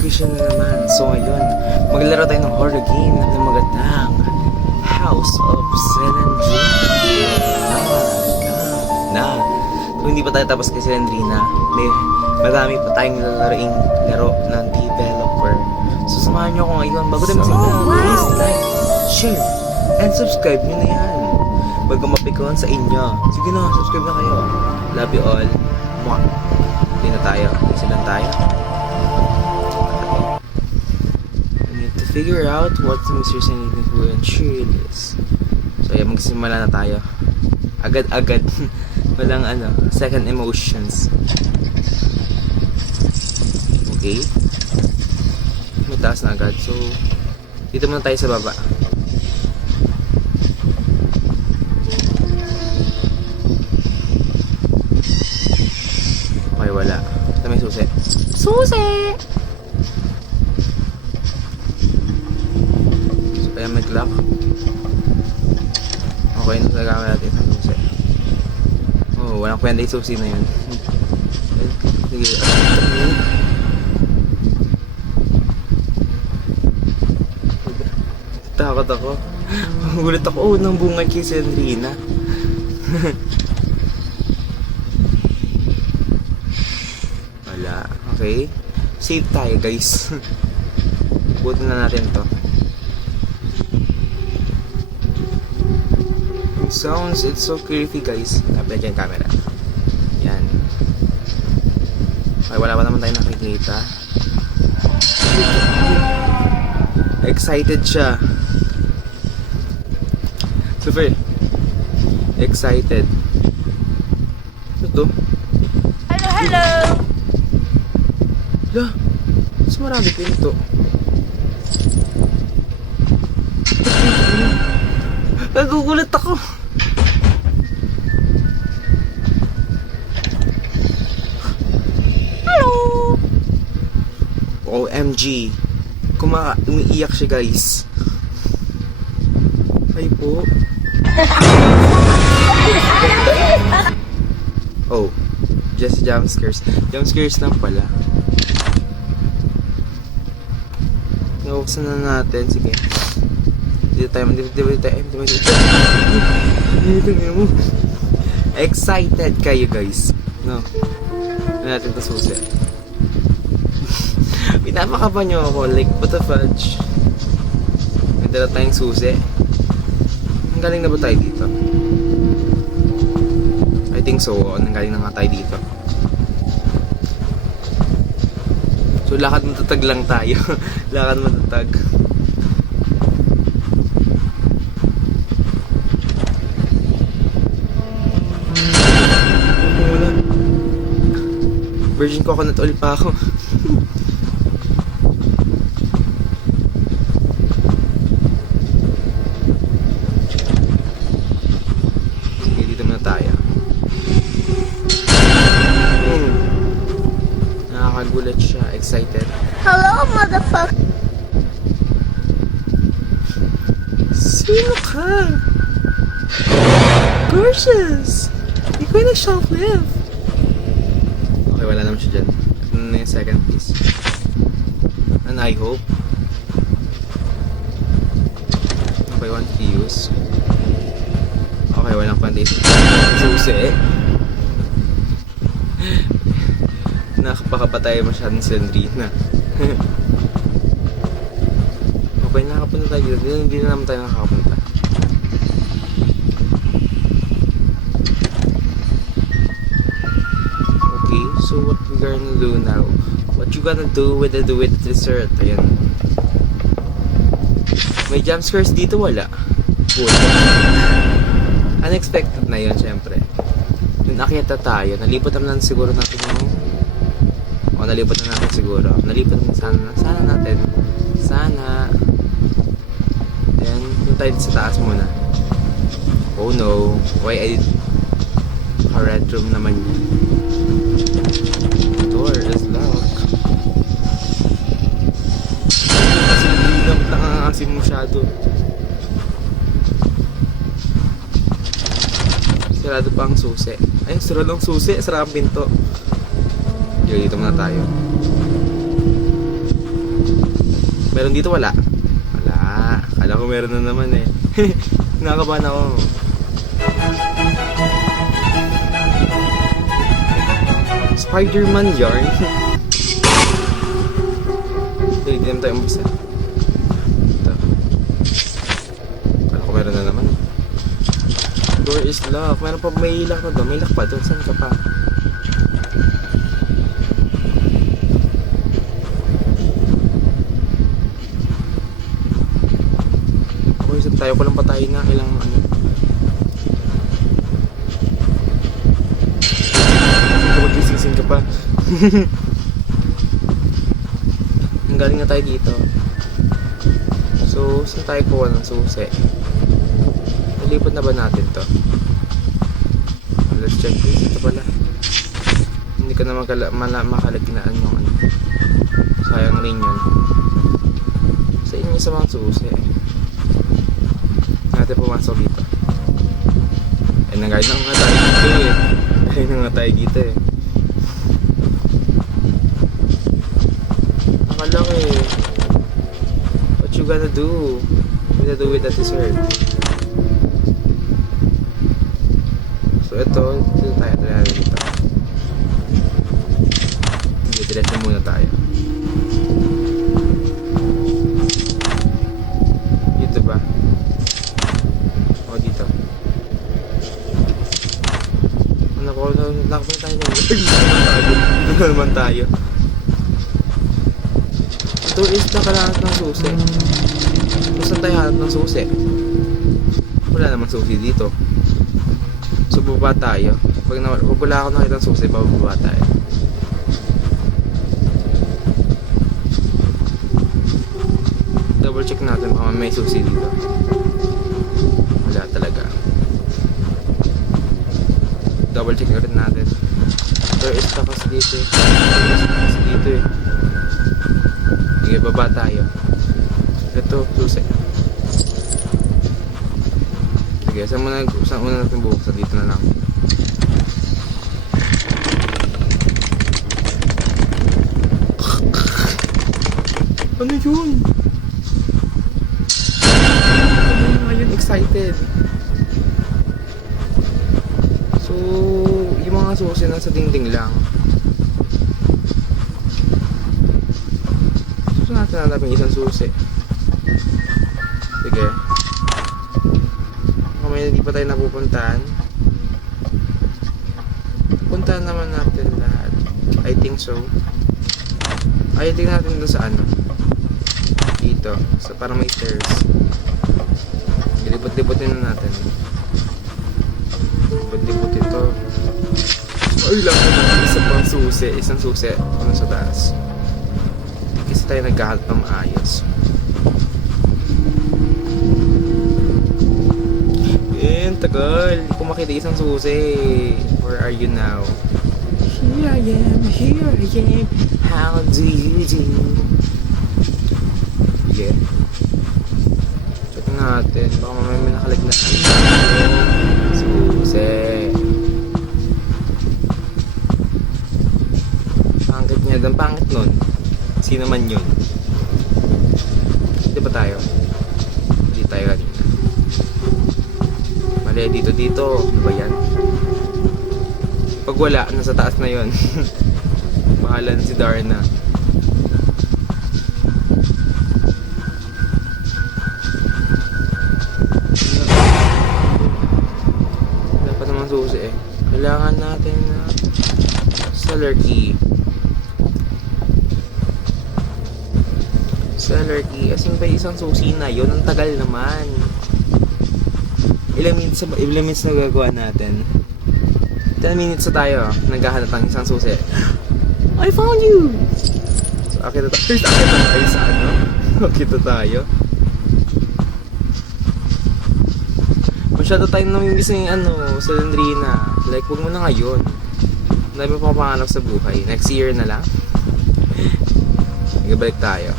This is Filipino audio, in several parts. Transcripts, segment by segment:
Christian na naman. So ngayon, maglaro tayo ng horror game na magandang House of Selendrina. Kung hindi pa tayo tapos kay Selendrina, may marami pa tayong lalaroing laro ng developer. So samahan nyo ako ngayon. Bago tayo magsimula, please like, share, and subscribe nyo na yan. Bago mapikon sa inyo. Sige na, subscribe na kayo. Love you all. Mwah. Hindi na tayo. Isa lang tayo. I need to figure out what the mysteries I need to ensure it is. So yeah, magsimula na tayo. Agad-agad. Walang second emotions. Okay. May taas na agad. So, dito muna tayo sa baba. Okay, wala. Ito may susi. Susi! So, ayan may clock. Okay, nagagawa natin sa susi. Oh, walang kwenta yung susi na yun. Sige. Takot ako. Gulat ako. Oh, nang bungad kay Selendrina. Wala. Okay. Save tayo, guys. Buti na natin to. Sounds, it's so creepy, guys. Tapos dyan yung camera. Yan. Okay, wala pa naman tayo nakikita. Excited siya. Super excited. Ano to? Hello, hello! Hala, mas marami pinto. Nagugulat ako. Hello! OMG. Umiiyak siya, guys. Ay po. Oh, just jump scares. Jump scares lang pala. Nabuksan na natin. Sige. Dito tayo. Excited kayo, guys. No. Ano natin ito susi. Pinapakapa nyo ako. Like, what the fudge? May dala tayong susi. Ang galing na ba tayo dito? I think so. Ang galing na nga tayo dito. So, lakad matatag lang tayo. Lakad matatag. Virgin coconut oil pa ako. Sige, dito muna tayo. Nakakagulat siya. Excited. Hello, motherfucker! Sino ka? Gorgeous! Ikaw yung nag-shoplift. Okay, wala naman siya dyan. Ano na yung second piece? And I hope. Okay, one fuse. Okay, walang pantis. Susi. Nakapakapatay masyadong Selendrina. Okay, nakapunta tayo dito. Hindi na naman tayo nakakapunta. Okay, so what we gonna do now? What you gonna do with the dessert? Ayan. May jump scares dito, wala. Unexpected na yun, syempre. Yung nakita tayo, nalipat naman siguro natin yung... O, nalipat na natin siguro. Nalipat naman sana natin. Sana. Then, yung tayo sa taas muna. Oh no. Why a red room naman yun. Door is locked. Kasi hindi nakakasin masyado. Sarado pa ang susi. Ay, sarado ang susi. Sarado ang pinto. Dito muna tayo. Meron dito, wala. Wala. Kala ko meron na naman eh. Nakakabahan ako. Spider-Man yarn. Hindi naman tayo umpisa. Ito. Kala ko meron na naman. Door is locked. Meron pa, may lock na doon. May lock pa doon. Saan ka pa? Okay, isip tayo. Walang patay na. Kailangan ano. Magisising ka pa. Galing na tayo dito. So, saan tayo kuha ng susi? Nalipot na ba natin to? Let's check this. Ito pala. Hindi ko na makalaginaan yung ano. Sayang rin yun. Sa inyo sa mga susi. Natin pumasok dito. Eh, nagayad na nga tayo dito eh. Nagayad na nga tayo dito eh. Nakalaki. What you gonna do? What you gonna do with that dessert? So ito tayo dito. Hindi, diretso muna tayo. Dito ba? O dito. Nakapun tayo ng dito naman tayo. Ito is nakalangat ng susi. Kung saan tayo hanap ng susi? Wala namang susi dito. So baba tayo. Pag wala ako nakita ng susi, bababa tayo. Double check natin kung may susi dito. Wala talaga. Double check ulit natin. There is takas dito eh. Takas dito eh. Sige, baba tayo. Ito, susi. Sige, saan muna natin bubuksan? Dito na lang. Ano yun? Ano yun? Excited. So, yung mga susi nasa dingding lang. So, natin hanapin isang susi. Sige. Kung may hindi pa tayo napupuntahan, puntahan naman natin lahat. I think so. Ay, tingnan natin doon sa ano. Dito. So, parang may stairs. Libot-libotin na natin. Libot-libot ito. Ay, lang naman. Isang pang susi. Isang susi. Ano sa taas. Kasi tayo nagkahalap ng maayos. Tagal. Hindi ko makita isang susi. Where are you now? Here I am. Here I am. How do you do? Yeah. Check natin. Baka mamaya may nakalaglaan. Susi. Pangit niya. Dan pangit nun. Sino man yun? Di ba tayo? Hindi tayo kanina. Mali, dito. Ano ba yan? Pag wala, nasa taas na yun. Mahalan si Darna. Wala pa naman susi eh. Kailangan natin na seller key. Seller key. As in ba isang susi na yun? Ang tagal naman. Ilang minutes na gagawa natin? 10 minutes na tayo. Naghahanap ng isang susi. I found you! So, akita tayo sa ano? Akita tayo. Masyado tayo namimiss ng ano, sa Lendrina. Like, huwag mo na ngayon. Ang dami pa panganap sa buhay. Next year na lang. Nagabalik tayo.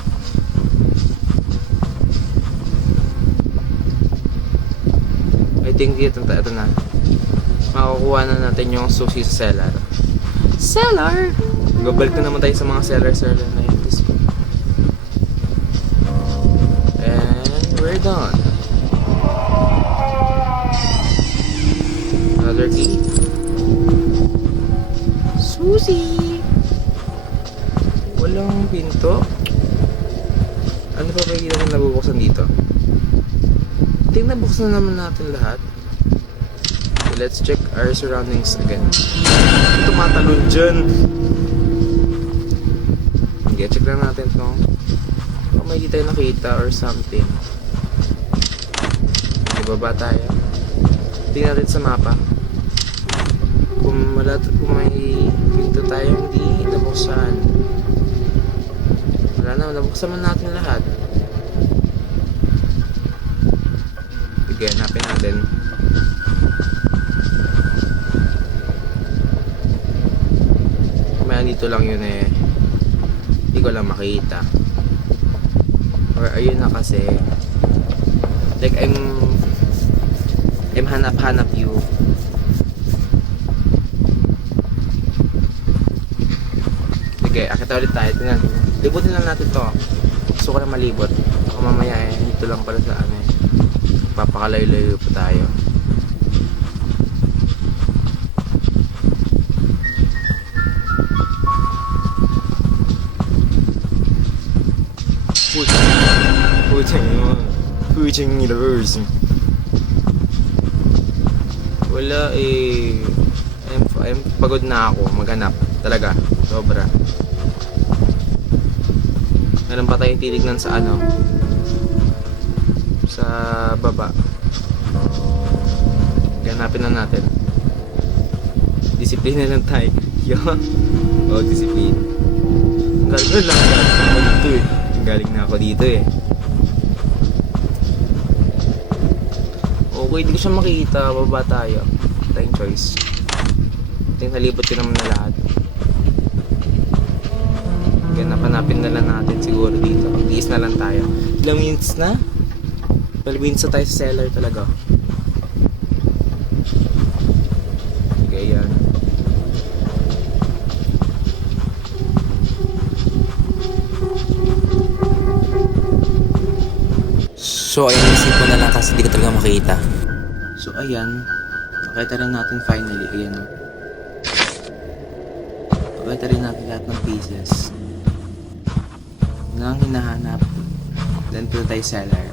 I think ito na. Makukuha na natin yung sushi sa cellar. Cellar! Gabalik na naman tayo sa mga cellar na yun. We're done. Another key. Susie! Walang pinto. Ano pa ba hindi natin nabubuksan dito? Tingnan, buksan na naman natin lahat. So, let's check our surroundings again. Tumatalon dyan! Okay, check lang natin ito. Kung may di tayo nakita or something. Ibaba tayo. Tingnan natin sa mapa. Kung may pinto tayo hindi nabuksan. Wala na, nabuksan man natin lahat. Sige, hanapin natin. Kaya dito lang yun eh. Hindi ko lang makita. Or ayun na kasi. Like I'm hanap-hanap you. Sige, akita ulit tayo. Tingnan. Libutin lang natin to. Gusto ko na malibot. Baka mamaya eh, dito lang pala sa ano eh. Papakalayo-layo pa tayo. Puchang universe. Wala eh. I'm pagod na ako maghanap. Talaga. Sobra. Meron pa tayong titignan sa ano. Sa baba. Ganapin na natin. Disiplina lang tayo. Oh, disiplina. Galing lang ako dito eh. Galing na ako dito eh. Okay, hindi ko siya makita. Baba tayo. Tayong choice. Tingnan, halibot ko naman na lahat. Kaya napanapin na lang natin siguro dito. Mag-iis na lang tayo. Ilang minutes na? 12 minutes na tayo sa cellar talaga. Okay, yan. So, ayun, isip ko na lang kasi hindi ko talaga makita. So, ayan. Nakita rin natin finally. Ayan o. Nakita rin natin lahat ng pieces. Nang hinahanap. Then, punta tayo cellar.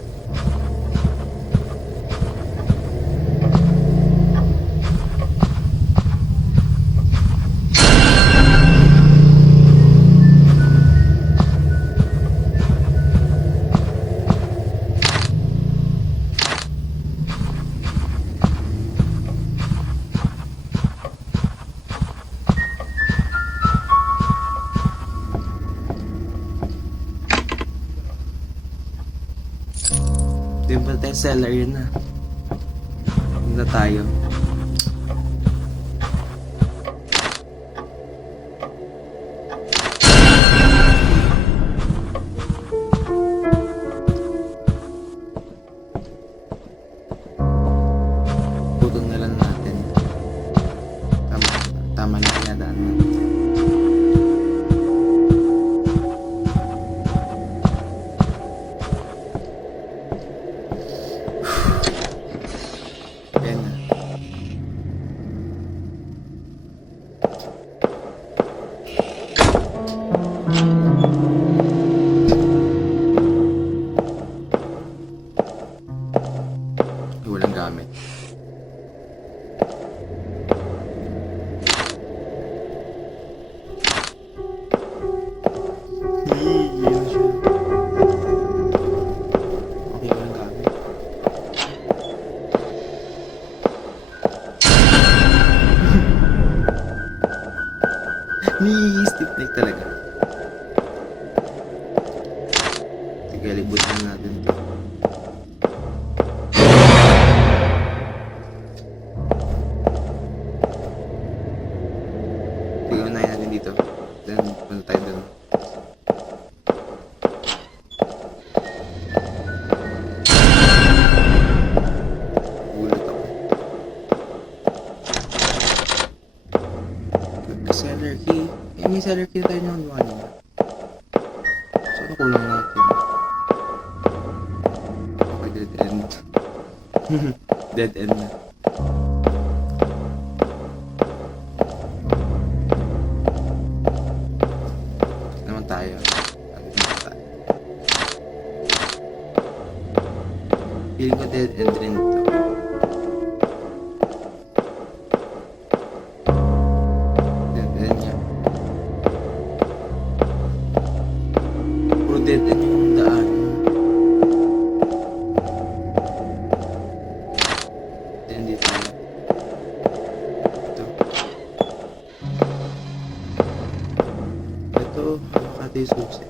Yung pa tayo cellar, yun na. Yun na tayo. Putong na lang natin. Tama na pinadaan natin. Walang gamit. Okay, walang gamit. Stick like talaga. Sige, libutan natin ito. Tingnan natin dito. Then, punta tayo doon. Gulat ako. Cellar key. May cellar key tayo ng luwan. So, ano kulang natin? Okay, Dead end na. Naman tayo. Feeling ko dead end rin to. Dead end niya. Puro dead end yung daan. Then dito na. Ito. Ito, makati yung susi.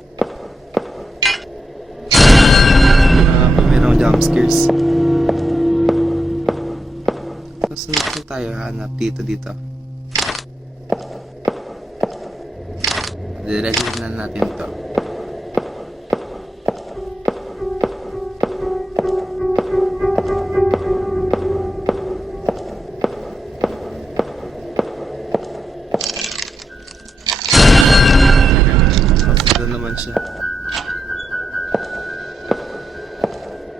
Merong jump scares. So, sunod na tayo hanap dito. Diretso na natin to. Ito naman siya.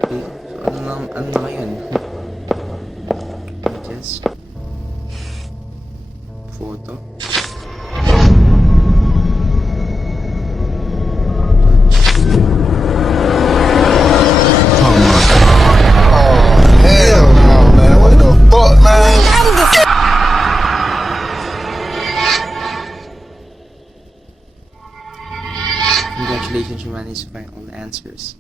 Okay, so ano na ngayon? Just photo. Hell no, man. What the fuck, man? Congratulations, you managed to find all the answers.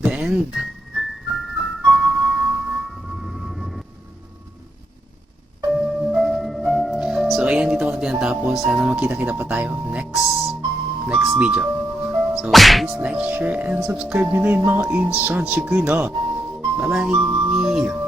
The end. So ayan, dito ako tinatapos. Sana makita-kita pa tayo next video. So please like, share, and subscribe nyo na yun mga insan. Sige na. Bye-bye!